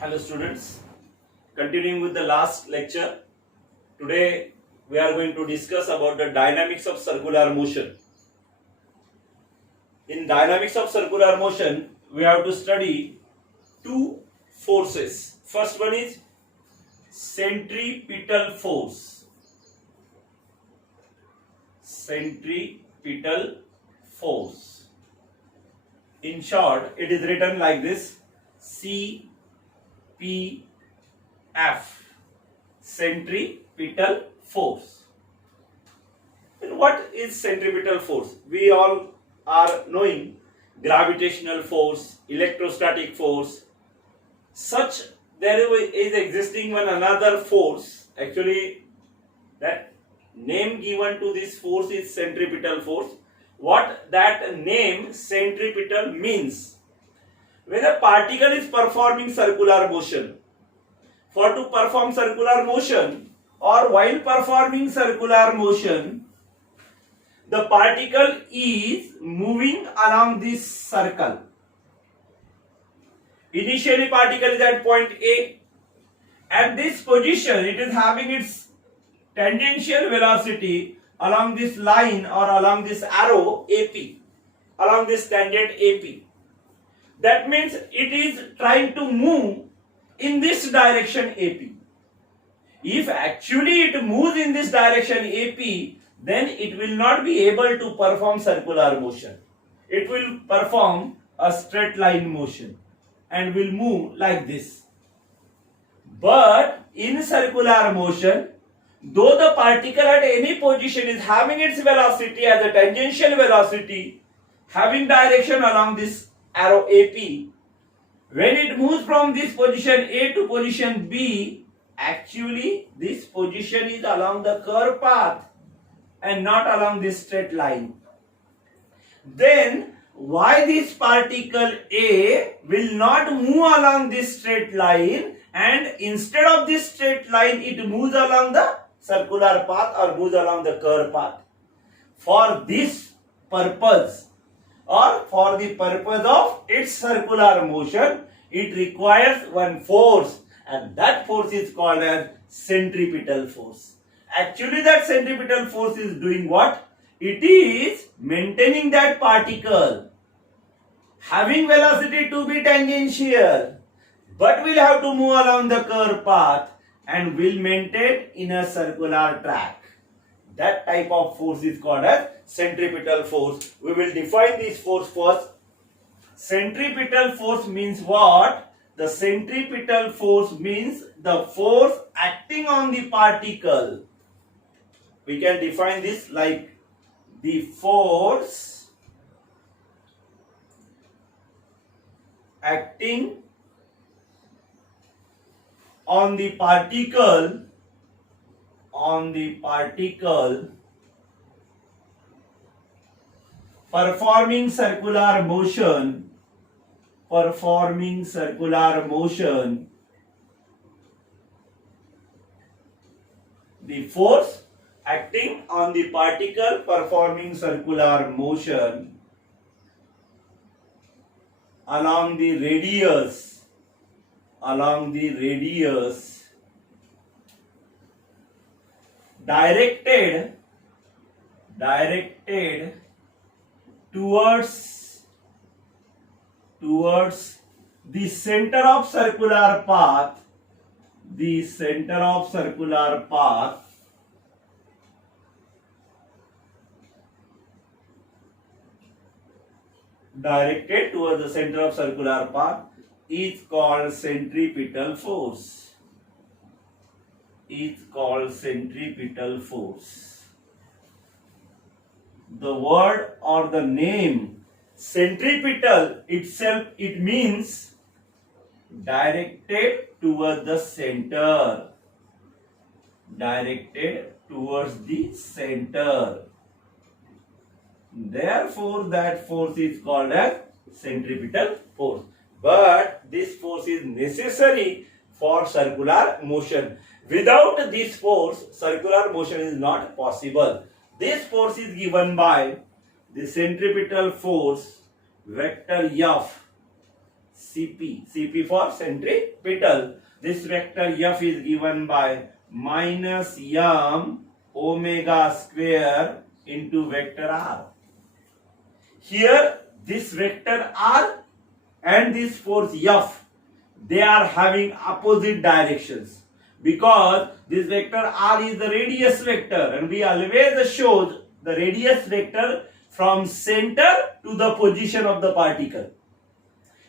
Hello students, continuing with the last lecture. Today we are going to discuss about the dynamics of circular motion. In dynamics of circular motion, we have to study two forces. First one is centripetal force. Centripetal force. In short, it is written like this: CPF, centripetal force. And what is centripetal force? We all are knowing gravitational force, electrostatic force. Such there is existing one another force. Actually, that name given to this force is centripetal force. What that name centripetal means? When a particle is performing circular motion, for to perform circular motion or while performing circular motion, the particle is moving along this circle. Initially particle is at point A. At this position it is having its tangential velocity along this line or along this arrow AP, along this tangent AP. That means it is trying to move in this direction AP. If actually it moves in this direction AP, then it will not be able to perform circular motion. It will perform a straight line motion and will move like this. But in circular motion, though the particle at any position is having its velocity as a tangential velocity, having direction along this arrow AP, when it moves from this position A to position B, actually this position is along the curve path and not along this straight line. Then why this particle A will not move along this straight line, and instead of this straight line it moves along the circular path or moves along the curve path? For this purpose, or for the purpose of its circular motion, it requires one force, and that force is called as centripetal force. Actually that centripetal force is doing what? It is maintaining that particle having velocity to be tangential, but will have to move along the curve path and will maintain in a circular track. That type of force is called as centripetal force. We will define this force first. Centripetal force means what? The centripetal force means the force acting on the particle. We can define this like the force acting on the particle performing circular motion, the force acting on the particle performing circular motion along the radius directed towards the center of circular path, directed towards the center of circular path is called centripetal force. The word or the name centripetal itself, it means directed towards the center. Therefore, that force is called as centripetal force. But this force is necessary for circular motion. Without this force, circular motion is not possible. This force is given by the centripetal force vector F Cp for centripetal. This vector F is given by minus m omega square into vector r. Here this vector r and this force F, they are having opposite directions, because this vector r is the radius vector, and we always show the radius vector from center to the position of the particle.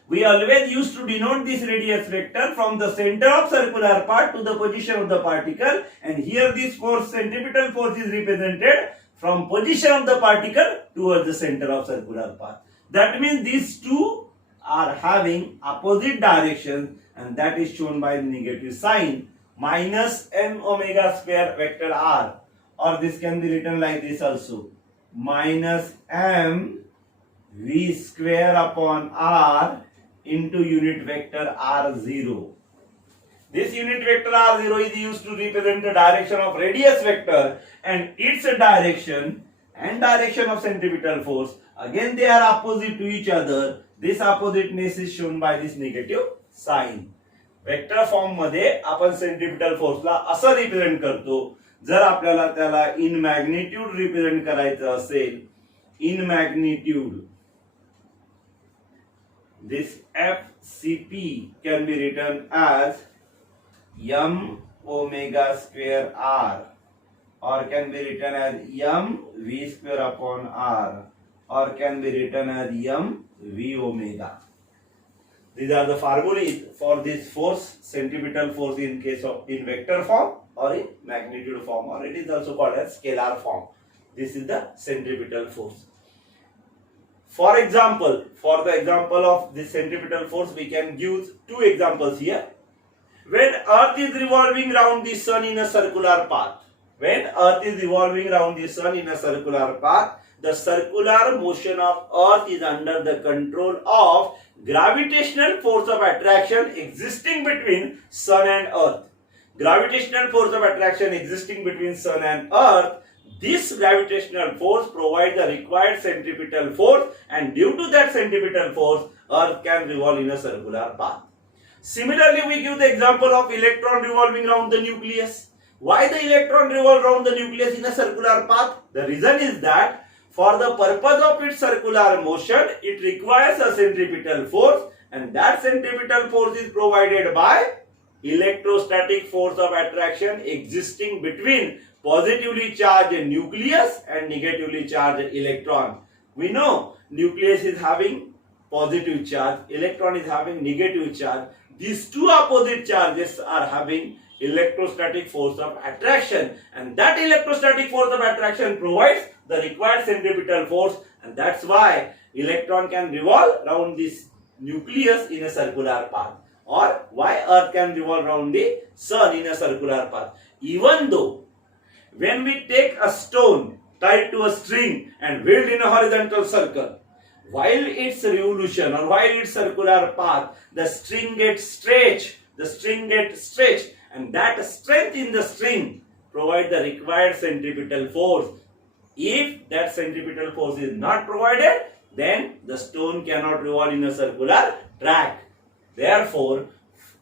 We always used to denote this radius vector from the center of circular part to the position of the particle, and here this force, centripetal force, is represented from position of the particle towards the center of circular path. That means these two are having opposite directions, and that is shown by the negative sign, minus m omega square vector r, or this can be written like this also, minus m v square upon r into unit vector r0. This unit vector r0 is used to represent the direction of radius vector, and its direction and direction of centripetal force, again they are opposite to each other. This oppositeness is shown by this negative sign. Vector form मध्ये आपण centripetal फोर्सला असं represent करतो. जर आपल्याला त्याला इन magnitude represent करायचं असेल, इन magnitude, this FCP can be written as m omega square r, or can be written as m v square upon r, or can be written as m v omega. These are the formulas for this force, centripetal force, in case of in vector form or in magnitude form, or it is also called as scalar form. This is the centripetal force. For example, for the example of this centripetal force, we can use two examples here. When Earth is revolving around the Sun in a circular path, when Earth is revolving around the Sun in a circular path, the circular motion of Earth is under the control of gravitational force of attraction existing between Sun and Earth. Gravitational force of attraction existing between Sun and Earth, this gravitational force provides the required centripetal force, and due to that centripetal force, Earth can revolve in a circular path. Similarly, we give the example of electron revolving around the nucleus. Why the electron revolves around the nucleus in a circular path? The reason is that for the purpose of its circular motion, it requires a centripetal force, and that centripetal force is provided by electrostatic force of attraction existing between positively charged nucleus and negatively charged electron. We know nucleus is having positive charge, electron is having negative charge. These two opposite charges are having electrostatic force of attraction, and that electrostatic force of attraction provides the required centripetal force, and that's why electron can revolve around this nucleus in a circular path, or why Earth can revolve around the Sun in a circular path. Even though when we take a stone tied to a string and wheeled in a horizontal circle, while its revolution or while its circular path, the string gets stretched, and that strength in the string provides the required centripetal force. If that centripetal force is not provided, then the stone cannot revolve in a circular track. Therefore,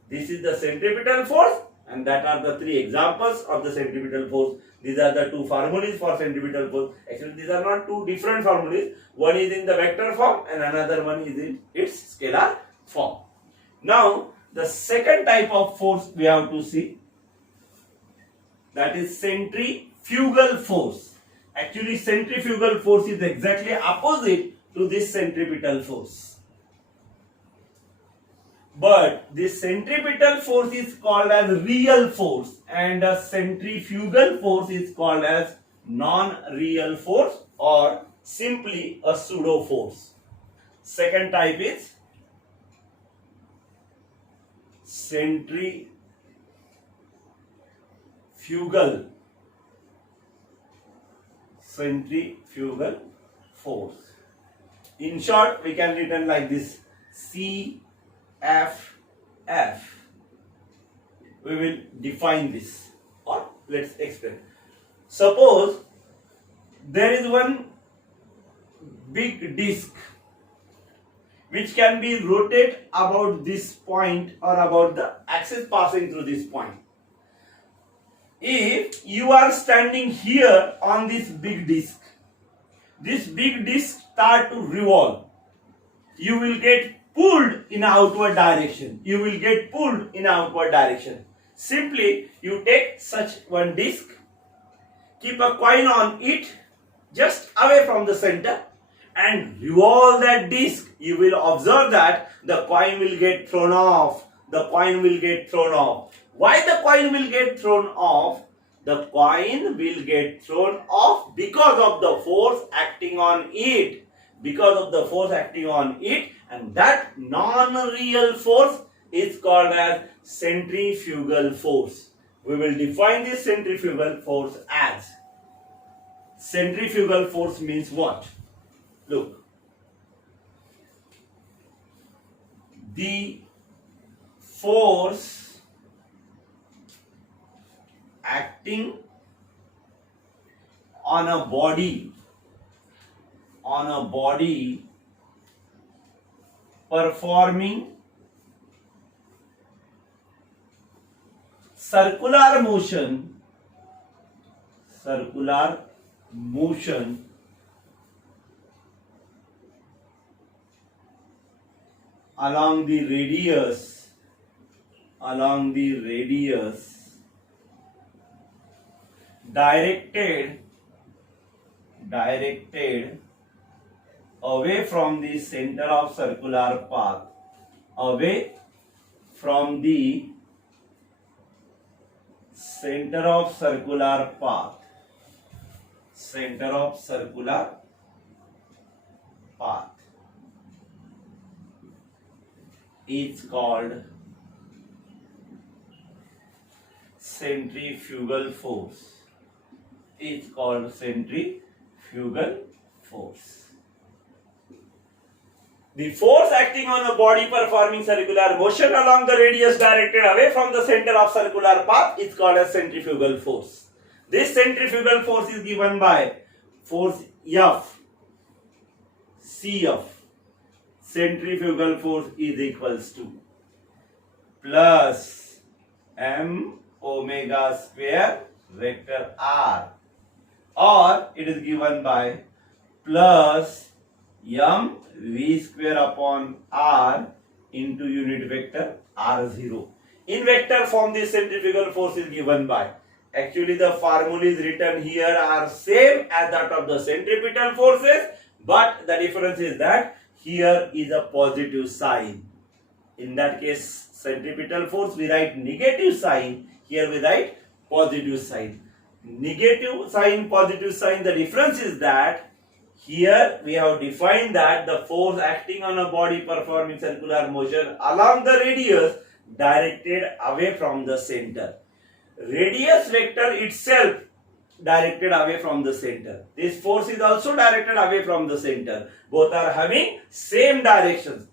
this is the centripetal force, and that are the three examples of the centripetal force. These are the two formulas for centripetal force. Actually, these are not two different formulas. One is in the vector form and another one is in its scalar form. Now, the second type of force we have to see, that is centrifugal force. Actually, centrifugal force is exactly opposite to this centripetal force. But this centripetal force is called as real force, and a centrifugal force is called as non-real force, or simply a pseudo force. Second type is centrifugal force. In short, we can written like this: CFF. We will define this, or let's explain. Suppose there is one big disk which can be rotated about this point or about the axis passing through this point. If you are standing here on this big disc start to revolve. You will get pulled in outward direction. Simply, you take such one disc, keep a coin on it just away from the center and revolve that disc. You will observe that the coin will get thrown off. Why the coin will get thrown off? The coin will get thrown off because of the force acting on it. And that non-real force is called as centrifugal force. We will define this centrifugal force as. Centrifugal force means what? Look. The force acting on a body performing circular motion along the radius directed away from the center of circular path, is called centrifugal force. The force acting on a body performing circular motion along the radius directed away from the center of circular path is called as centrifugal force. This centrifugal force is given by force F, CF. Centrifugal force is equals to plus m omega square vector r, or it is given by plus m v square upon r into unit vector r0. In vector form, this centrifugal force is given by. Actually, the formulas written here are same as that of the centripetal forces, but the difference is that here is a positive sign. In that case, centripetal force, we write negative sign. Here we write positive sign. Negative sign, positive sign. The difference is that here we have defined that the force acting on a body performing circular motion along the radius directed away from the center. Radius vector itself directed away from the center. This force is also directed away from the center. Both are having same directions.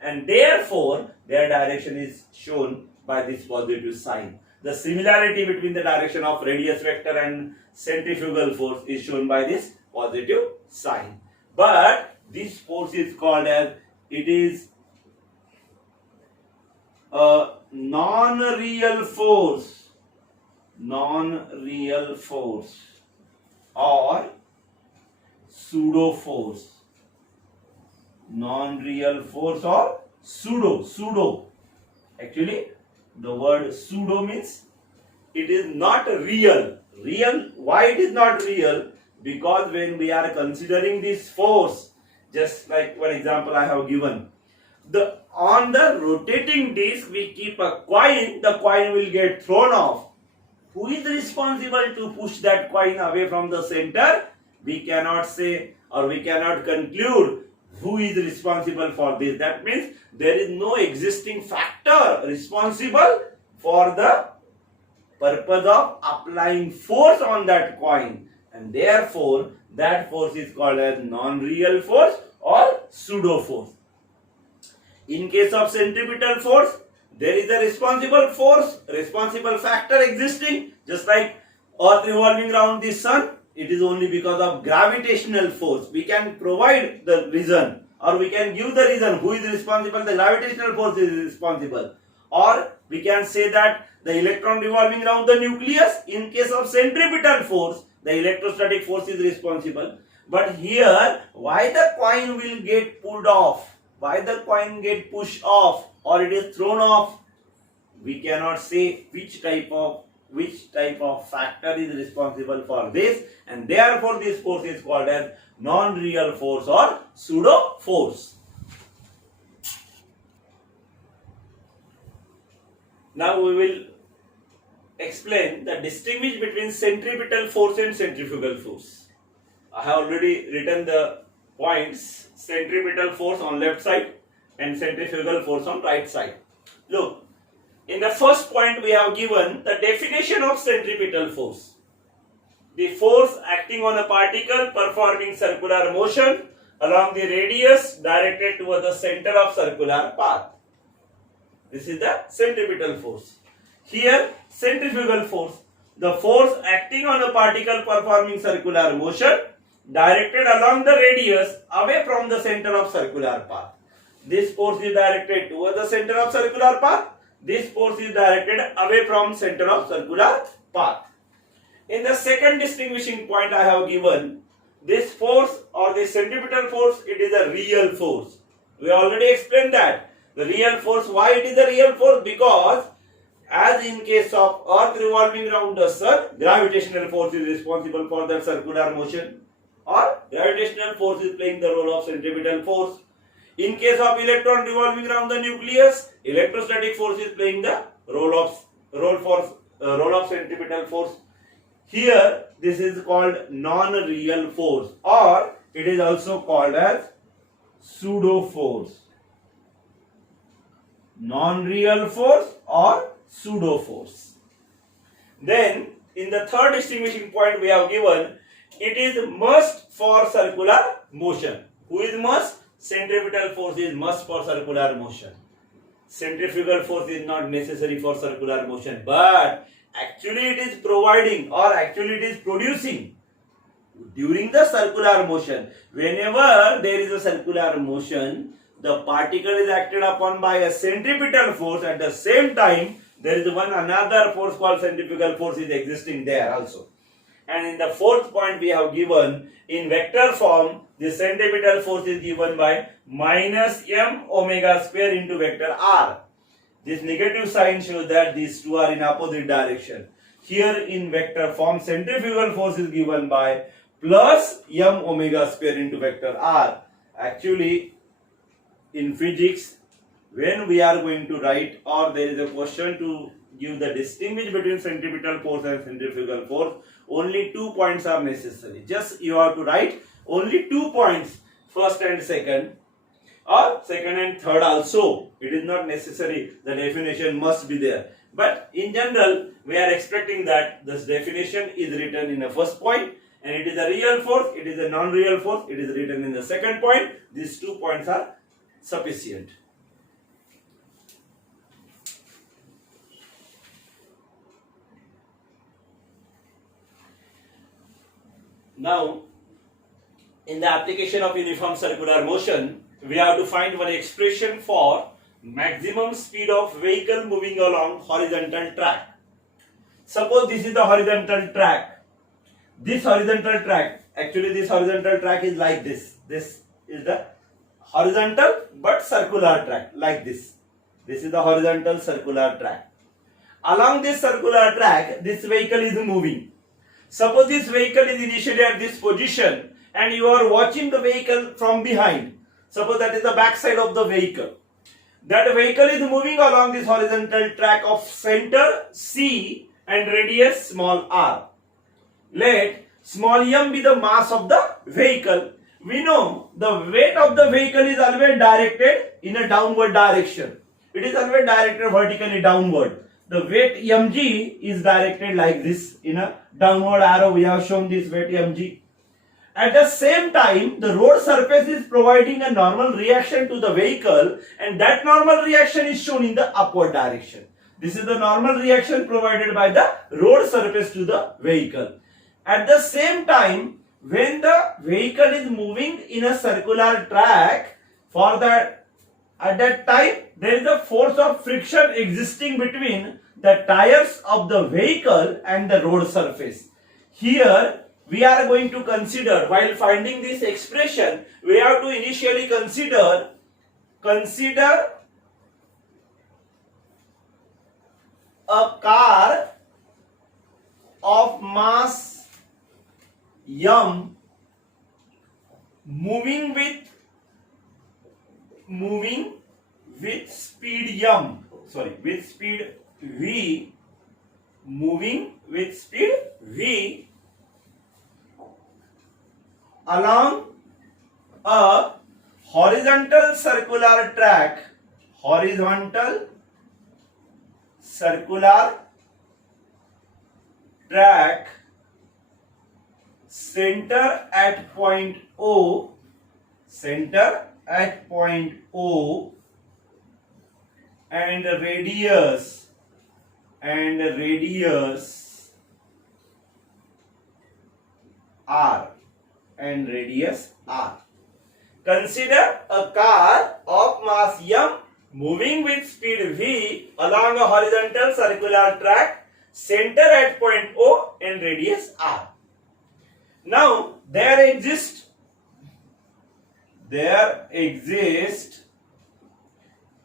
And therefore their direction is shown by this positive sign. The similarity between the direction of radius vector and centrifugal force is shown by this positive sign. But this force is called as, it is a non-real force or pseudo force. Non-real force or pseudo. Actually, the word pseudo means it is not real. Why it is not real? Because when we are considering this force, just like one example I have given, on the rotating disc we keep a coin, the coin will get thrown off. Who is responsible to push that coin away from the center? We cannot say, or we cannot conclude who is responsible for this. That means there is no existing factor responsible for the purpose of applying force on that coin, and therefore that force is called as non-real force or pseudo force. In case of centripetal force, there is a responsible factor existing, just like Earth revolving around the sun. it is only because of gravitational force. We can provide the reason, or we can give the reason who is responsible. The gravitational force is responsible. Or we can say that the electron revolving around the nucleus, in case of centripetal force, the electrostatic force is responsible. But here, why the coin will get pulled off? Why the coin get pushed off, or it is thrown off? We cannot say which type of factor is responsible for this, and therefore this force is called as non-real force or pseudo force. Now we will explain the distinguish between centripetal force and centrifugal force. I have already written the points: centripetal force on left side and centrifugal force on right side. Look, in the first point we have given the definition of centripetal force: the force acting on a particle performing circular motion along the radius directed toward the center of circular path. This is the centripetal force. Here, centrifugal force, the force acting on a particle performing circular motion directed along the radius away from the center of circular path. This force is directed toward the center of circular path. This force is directed away from center of circular path. In the second distinguishing point I have given, this force or the centripetal force, it is a real force. We already explained that. The real force, why it is a real force? Because as in case of earth revolving around the sun, gravitational force is responsible for the circular motion, or gravitational force is playing the role of centripetal force. In case of electron revolving around the nucleus, electrostatic force is playing the role of centripetal force. Here, this is called non-real force, or it is also called as pseudo force. Non-real force or pseudo force. Then, in the third distinguishing point we have given, it is must for circular motion. Who is must? Centripetal force is must for circular motion. Centrifugal force is not necessary for circular motion, but actually it is providing, or actually it is producing during the circular motion. Whenever there is a circular motion, the particle is acted upon by a centripetal force. At the same time, there is another force called centrifugal force is existing there also. And in the fourth point we have given, in vector form, the centripetal force is given by minus m omega square into vector r. This negative sign shows that these two are in opposite direction. Here in vector form, centrifugal force is given by plus m omega square into vector r. Actually, in physics, when we are going to write, or there is a question to give the distinguish between centripetal force and centrifugal force, only 2 points are necessary. Just you have to write only 2 points, first and second, or second and third also. It is not necessary, the definition must be there. But in general, we are expecting that this definition is written in the first point, and it is a real force, it is a non-real force, it is written in the second point. These 2 points are sufficient. Now, in the application of uniform circular motion, we have to find one expression for maximum speed of vehicle moving along horizontal track. Suppose this is the horizontal track. This horizontal track, actually this horizontal track is like this. This is the horizontal but circular track, like this. This is the horizontal circular track. Along this circular track, this vehicle is moving. Suppose this vehicle is initially at this position and you are watching the vehicle from behind. Suppose that is the back side of the vehicle. That vehicle is moving along this horizontal track of center C and radius small r. Let small m be the mass of the vehicle. We know the weight of the vehicle is always directed in a downward direction. It is always directed vertically downward. The weight mg is directed like this in a downward arrow. We have shown this weight mg. At the same time, the road surface is providing a normal reaction to the vehicle, and that normal reaction is shown in the upward direction. This is the normal reaction provided by the road surface to the vehicle. At the same time, when the vehicle is moving in a circular track, for that at that time there is a force of friction existing between the tires of the vehicle and the road surface. Here we are going to consider, while finding this expression, we have to initially consider a car of mass m moving with speed with speed v, moving with speed v along a horizontal circular track, center at point O, and radius r. Consider a car of mass m moving with speed v along a horizontal circular track, center at point O and radius r. Now there exist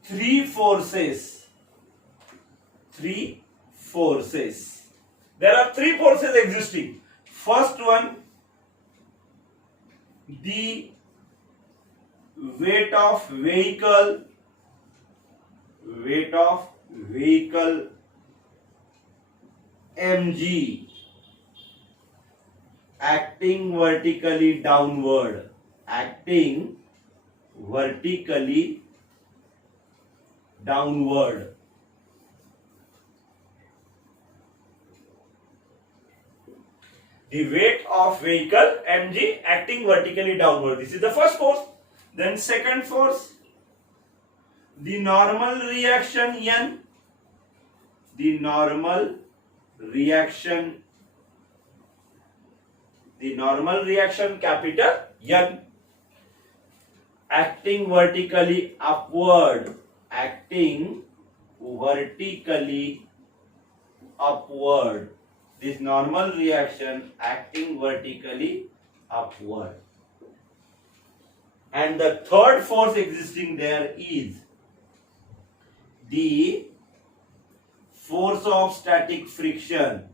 three forces. There are three forces existing. First one, the weight of vehicle mg acting vertically downward. The weight of vehicle mg acting vertically downward. This is the first force. Then second force, the normal reaction n. The normal reaction capital N, acting vertically upward. This normal reaction acting vertically upward. And the third force existing there is the force of static friction.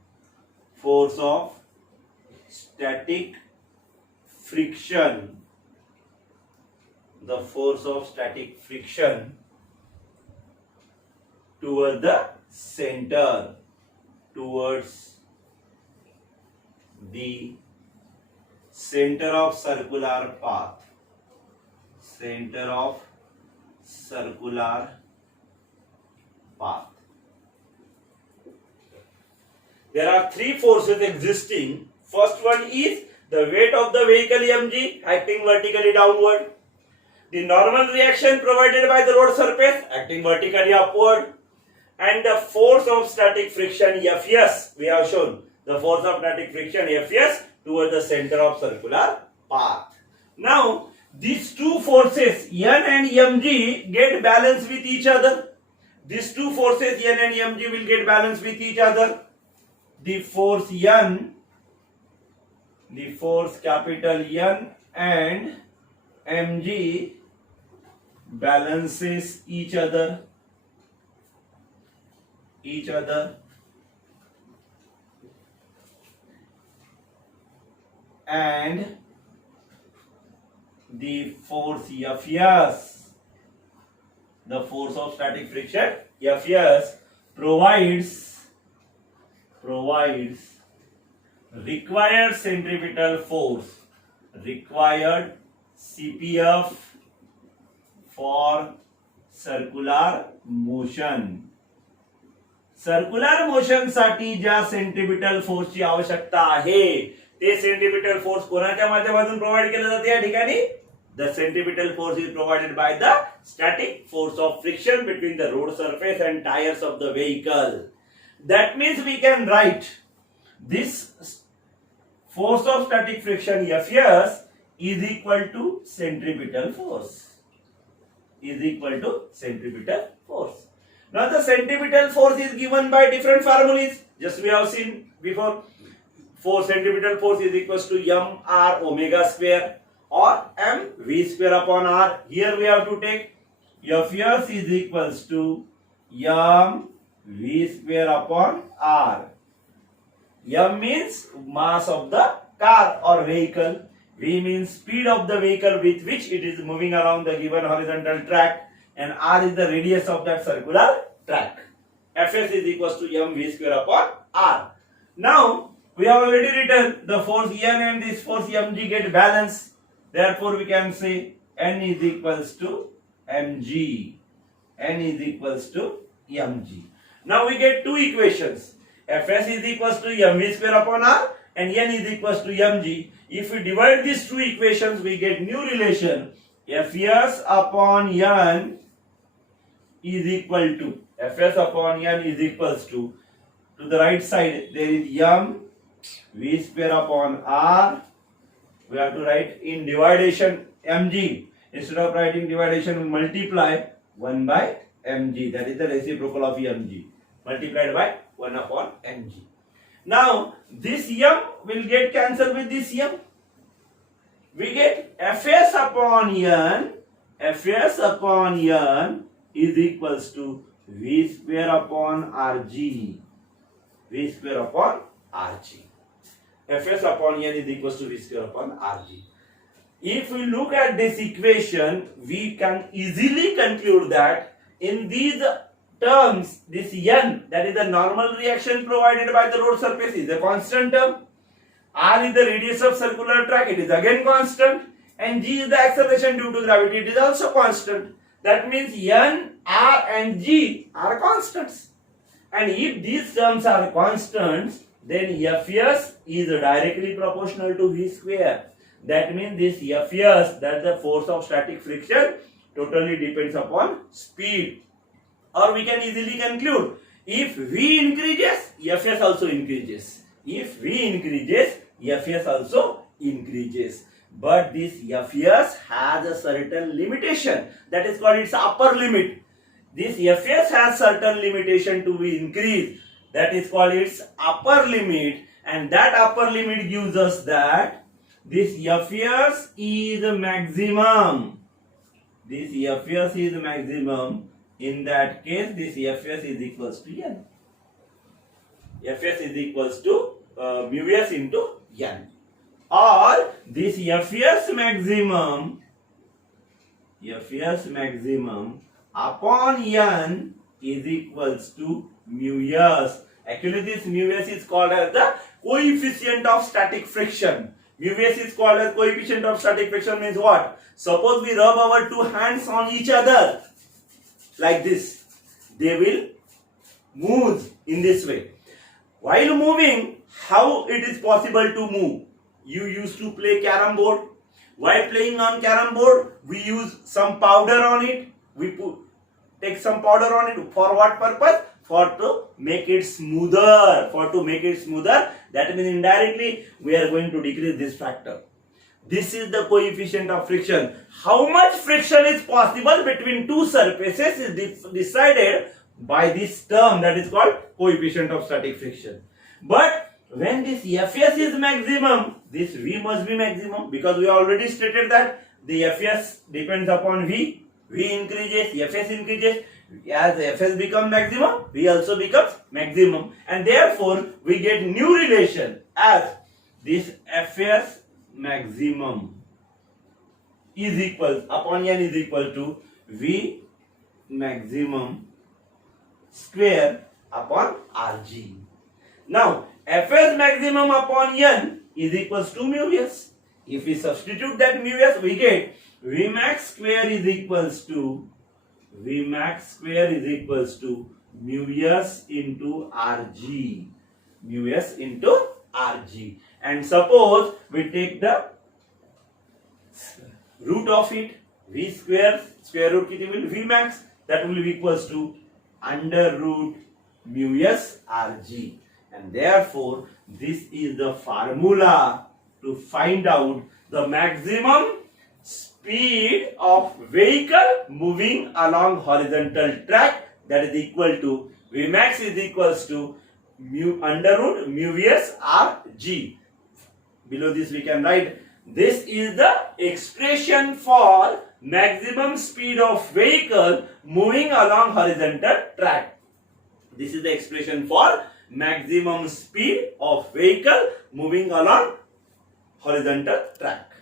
The force of static friction toward the center, towards the center of circular path. There are three forces existing. First one is the weight of the vehicle mg acting vertically downward. The normal reaction provided by the road surface acting vertically upward. And the force of static friction Fs, we have shown the force of static friction Fs toward the center of circular path. Now these two forces N and mg get balanced with each other. These two forces N and mg will get balanced with each other. The force N, the force capital N and mg balances each other. And the force Fs, the force of static friction Fs provides required centripetal force, required CPF for circular motion. Circular motion साठी ज्या centripetal फोर्सची आवश्यकता आहे ते centripetal force कोणाच्या माध्यमातून provide केलं जाते या ठिकाणी? The centripetal force is provided by the static force of friction between the road surface and tyres of the vehicle. That means we can write this force of static friction Fs is equal to centripetal force. Is equal to centripetal force. Now the centripetal force is given by different formulas. Just we have seen before. Force centripetal force is equals to mr omega square or mv square upon r. Here we have to take Fs is equals to mv square upon r. M means mass of the car or vehicle. V means speed of the vehicle with which it is moving along the given horizontal track, and r is the radius of that circular track. Fs is equals to mv square upon r. Now we have already written the force N and this force mg get balanced. Therefore we can say N is equals to mg. N is equals to mg. Now we get two equations. Fs is equals to mv square upon r and N is equals to mg. If we divide these two equations, we get new relation. Fs upon N is equal to Fs upon N is equals to the right side there is v square upon r. We have to write in dividation mg. Instead of writing dividation, we multiply 1 by mg. That is the reciprocal of mg. Multiplied by 1 upon mg. Now this m will get cancelled with this m. We get Fs upon N. Fs upon N is equals to v square upon rg. V square upon rg. Fs upon N is equals to v square upon rg. If we look at this equation, we can easily conclude that in these terms, this N, that is the normal reaction provided by the road surface, is a constant term. R is the radius of circular track, it is again constant. And G is the acceleration due to gravity, it is also constant. That means N, R and G are constants. And if these terms are constants, then Fs is directly proportional to V square. That means this Fs, that the force of static friction, totally depends upon speed. Or we can easily conclude, if V increases, Fs also increases. If V increases, Fs also increases. But this Fs has a certain limitation. That is called its upper limit. This Fs has certain limitation to be increased. That is called its upper limit. And that upper limit gives us that this Fs is maximum. This Fs is maximum. In that case, this Fs is equals to N. Fs is equals to mu s into N. Or this Fs maximum upon N is equals to mu s. Actually, this mu s is called as the coefficient of static friction. Mu s is called as coefficient of static friction means what? Suppose we rub our two hands on each other like this. They will move in this way. While moving, how it is possible to move? You used to play carom board. While playing on carom board, we use some powder on it. We take some powder on it. For what purpose? For to make it smoother. That means indirectly we are going to decrease this factor. This is the coefficient of friction. How much friction is possible between two surfaces is decided by this term that is called coefficient of static friction. But when this Fs is maximum, this V must be maximum, because we already stated that the Fs depends upon V. V increases, Fs increases. As Fs become maximum, V also becomes maximum. And therefore, we get new relation as this Fs maximum is equal upon N is equal to V maximum square upon Rg. Now, Fs maximum upon N is equals to mu s. If we substitute that mu s, we get V max square is equals to mu s into Rg. Mu s into Rg. And suppose we take the root of it, V square root it will V max, that will be equals to under root mu s Rg. and therefore this is the formula to find out the maximum speed of vehicle moving along horizontal track, that is equal to Vmax is equals to mu under root mu Vs R G. Below this we can write, this is the expression for maximum speed of vehicle moving along horizontal track. This is the expression for maximum speed of vehicle moving along horizontal track.